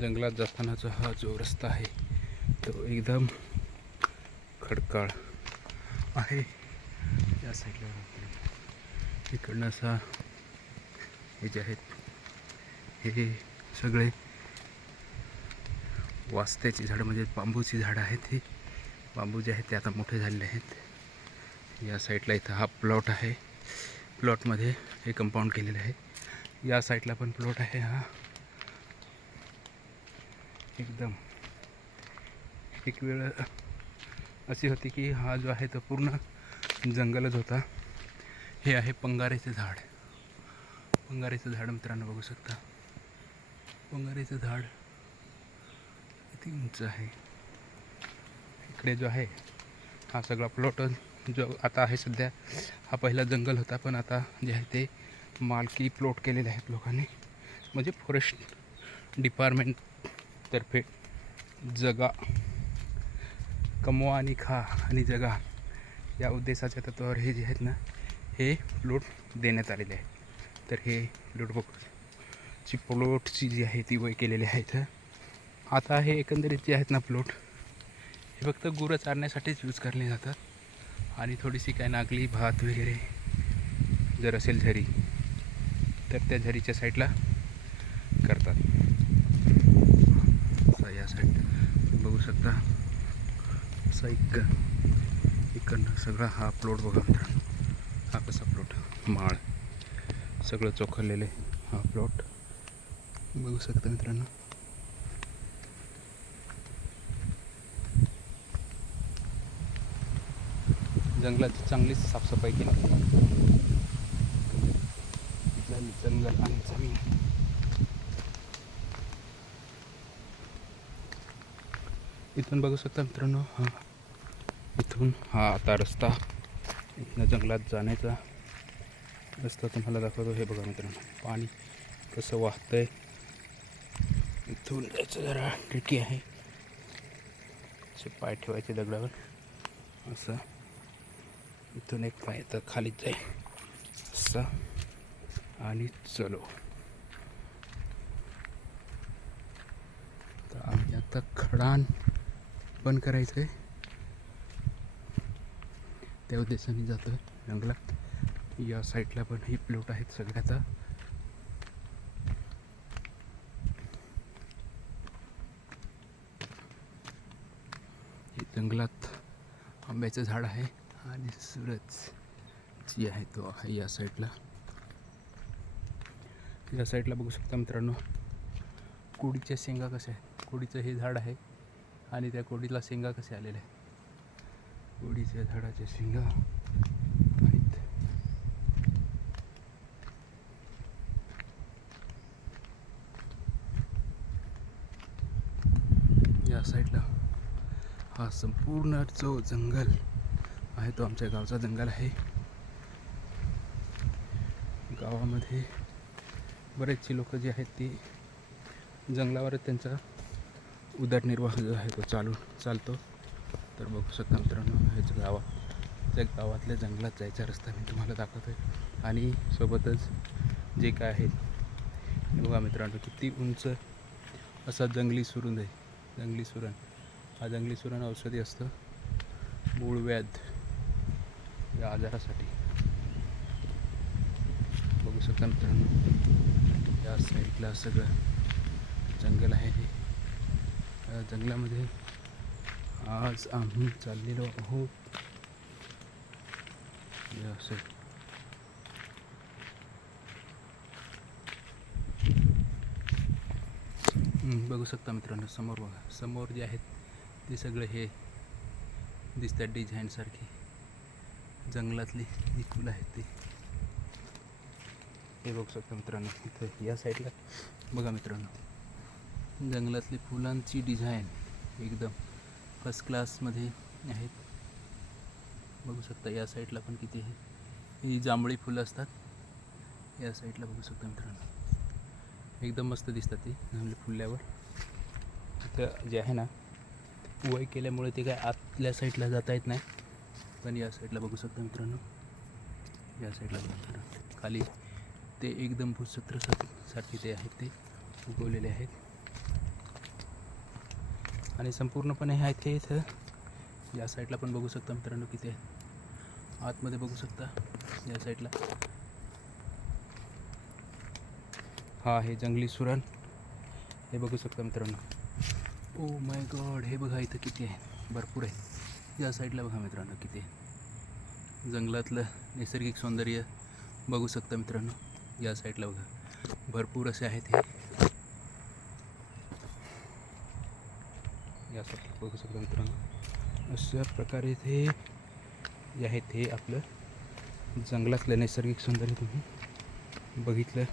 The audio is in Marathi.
जंगलात जातानाचा हा जो रस्ता आहे तो एकदम खडकाळ आहे. या साईडला इकडनं असा हे जे आहेत हे सगळे वास्त्याची झाडं म्हणजे बांबूची झाडं आहेत ही. बांबू जे आहेत ते आता मोठे झालेले आहेत. या साईडला इथं हा प्लॉट आहे. प्लॉटमध्ये हे कंपाऊंड केलेलं आहे. या साईडला पण प्लॉट आहे हा. एकदम. एक वेळ अशी होती की हा जो आहे तो पूर्ण जंगलच होता. हे आहे पंगारेचं झाड. पंगारेचं झाड मित्रांनो बघू शकता. पंगारेचं झाड किती उंच आहे. इकडे जो आहे हा सगळा प्लॉट जो आता आहे सध्या हा पहिला जंगल होता पण आता जे आहे ते मालकी प्लॉट केलेले आहेत लोकांनी. म्हणजे फॉरेस्ट तर्फे जगा कमवा आणि खा आणि जगा या उद्देशाच्या तत्वावर हे जे आहेत ना हे प्लॉट देण्यात आलेले आहेत. तर हे लुटबुकची प्लॉटची जी आहे ती वय केलेली आहेत आता हे एकंदरीत जे आहेत ना प्लॉट हे फक्त गुरं चारण्यासाठीच यूज करले जातात. आणि थोडीशी काय नागली भात वगैरे जर असेल झरी तर त्या झरीच्या साईडला करतात. साईड बघू शकता. असा इक इकडनं सगळा हा प्लॉट बघा मित्रांनो हा कसा प्लॉट माळ. सगळं चोखरलेले आहे हा प्लॉट बघू शकता मित्रांनो. जंगलाची चांगलीच साफसफाई केली. जंगल आणि जमीन. इथून बघू शकता मित्रांनो हा. इथून हा आता रस्ता इथनं जंगलात जाण्याचा रस्ता तुम्हाला दाखवतो. हे बघा मित्रांनो पाणी कसं वाहतंय. इथून जायचं जरा ट्रिकी आहे. असे पाय ठेवायचे दगडावर. असं. इथून एक पाय तर खालीच जाईल. असं. आणि चलो. तर आम्ही आता खडान ओपन करायचं आहे त्या उद्देशाने जातो आहे जंगलात. या साईडला पण ही प्लॉट आहेत सगळ्याचा. हे जंगलात आंब्याचं झाड आहे आणि सूरज जी आहे तो आहे या साईडला या साईडला बघू शकता मित्रांनो कोडीच्या शेंगा कशा आहेत? कोडीचं हे झाड आहे. आणि त्या कोडीला शेंगा कसे आलेल्या आहेत कोडीच्या झाडाच्या शेंगा आहेत. या साईडला हा संपूर्ण जो जंगल आहे तो आमच्या गावचा जंगल आहे. गावामध्ये बरेचसे लोक जे आहेत ते जंगलावरच त्यांचा उदरनिर्वाह जो आहे तो चालू चालतो. तर बघू शकता मित्रांनो ह्याच गावा त्या गावातल्या जंगलात जायचा रस्ता मी तुम्हाला दाखवतो आहे आणि सोबतच जे काय आहे बघा मित्रांनो किती उंच असा जंगली सुरुंग आहे. जंगली सुरण. हा जंगली सुरण औषधी असतं. मूळव्याध या आजारासाठी. बघू शकता मित्रांनो या साईडला सगळं जंगल आहे हे. या जंगलामध्ये आज आम्ही चाललेलो आहोत. बघू शकता मित्रांनो समोर बघा. समोर जे आहेत ते सगळे हे दिसतात डिझाईनसारखे जंगलातली जी फुलं आहेत ते. हे बघू शकता मित्रांनो इथं या साईडला बघा मित्रांनो. जंगलातली फुलांची डिझाईन एकदम फर्स्ट क्लासमध्ये आहेत. बघू शकता या साईडला पण किती आहे. ही जांभळी फुलं असतात. या साईडला बघू शकता मित्रांनो. एकदम मस्त दिसतात ती जांभळी फुलल्यावर. तर जे आहे ना वय केल्यामुळे ते काय आतल्या साईडला जाता येत नाही. पण या साईडला बघू शकता मित्रांनो. या साईडला बघू शकता खाली ते एकदम भूसत्रसाठी साठी ते आहेत ते उगवलेले आहेत. आणि संपूर्णपणे हे आहे इथं. या साईडला पण बघू शकता मित्रांनो किती आहे आतमध्ये बघू शकता या साईडला हा आहे जंगली सुरण. हे बघू शकता मित्रांनो. ओ माय गॉड हे बघा इथं किती आहे भरपूर आहे या साईडला बघा मित्रांनो किती आहे जंगलातलं नैसर्गिक सौंदर्य बघू शकता मित्रांनो. या साईडला बघा. भरपूर असे आहेत हे. हे असं बघू शकता मित्रांनो अशा प्रकारे ते जे आहे ते आपलं जंगलातलं नैसर्गिक सौंदर्य तुम्ही बघितलं.